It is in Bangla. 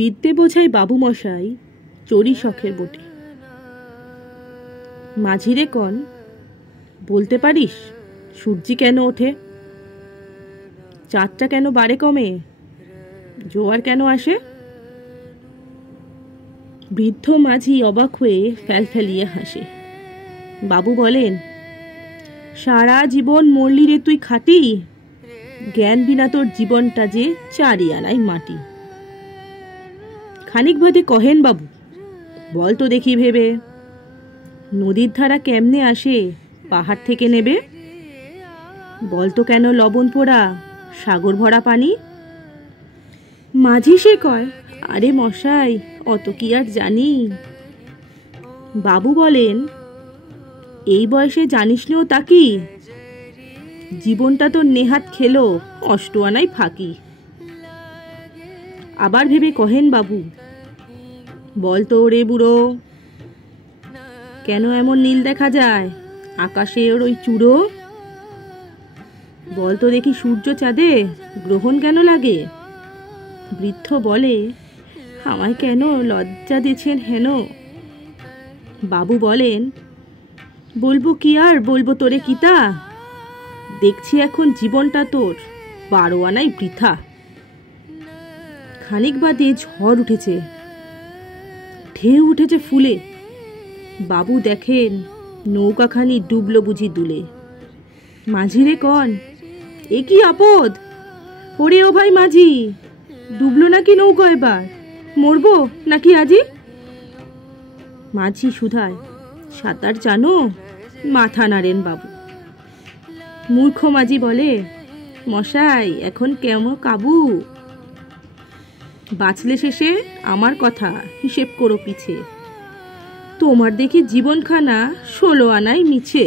বিদ্যে বোঝাই বাবু মশাই চড়ি শখের বটে। মাঝিরে কন, বলতে পারিস সূর্যি কেন ওঠে, চাঁদটা কেন বাড়ে কমে, জোয়ার কেন আসে? বৃদ্ধ মাঝি অবাক হয়ে ফ্যালফ্যালিয়ে হাসে। বাবু বলেন, সারা জীবন মরলি রে তুই খাটি, জ্ঞান বিনা তোর জীবনটা যে চারি আনাই মাটি। খানিক বাদে কহেন, বাবু বল তো দেখি ভেবে, নদীর ধারা কেমনে আসে পাহাড় থেকে নেবে? বলতো কেন লবণ পোড়া সাগর ভরা পানি? মাঝি সে কয়, আরে মশাই অত কি আর জানি। বাবু বলেন, এই বয়সে জানিস ও তা কি, জীবনটা তো নেহাত খেলো অষ্ট আনাই ফাঁকি। আবার ভেবে কহেন, বাবু বলতো রে বুড়ো, কেন এমন নীল দেখা যায় আকাশের ওই চূড়ো? বলতো দেখি সূর্য চাঁদে গ্রহণ কেন লাগে? বৃদ্ধ বলে, আমায় কেন লজ্জা দিয়েছেন হেন? বাবু বলেন, বলবো কি আর বলবো তোরে কিতা, দেখছি এখন জীবনটা তোর 12 আনাই বৃথা। খানিক বাদে ঝড় উঠেছে, ঢেউ উঠেছে ফুলে। বাবু দেখেন নৌকাখানি ডুবলো বুঝি দুলে। মাঝিরে কন, এ কি আপদ, ওরে ও ভাই মাঝি, ডুবলো নাকি নৌকা, এবার মরবো নাকি আজি? মাঝি শুধায়, সাঁতার জানো? মাথা নাড়েন বাবু। মূর্খ মাঝি বলে, মশাই এখন কেমন কাবু, বাঁচলে শেষে আমার কথা হিসেব করো পিছে, তোমার দেখি জীবনখানা 16 আনাই মিছে।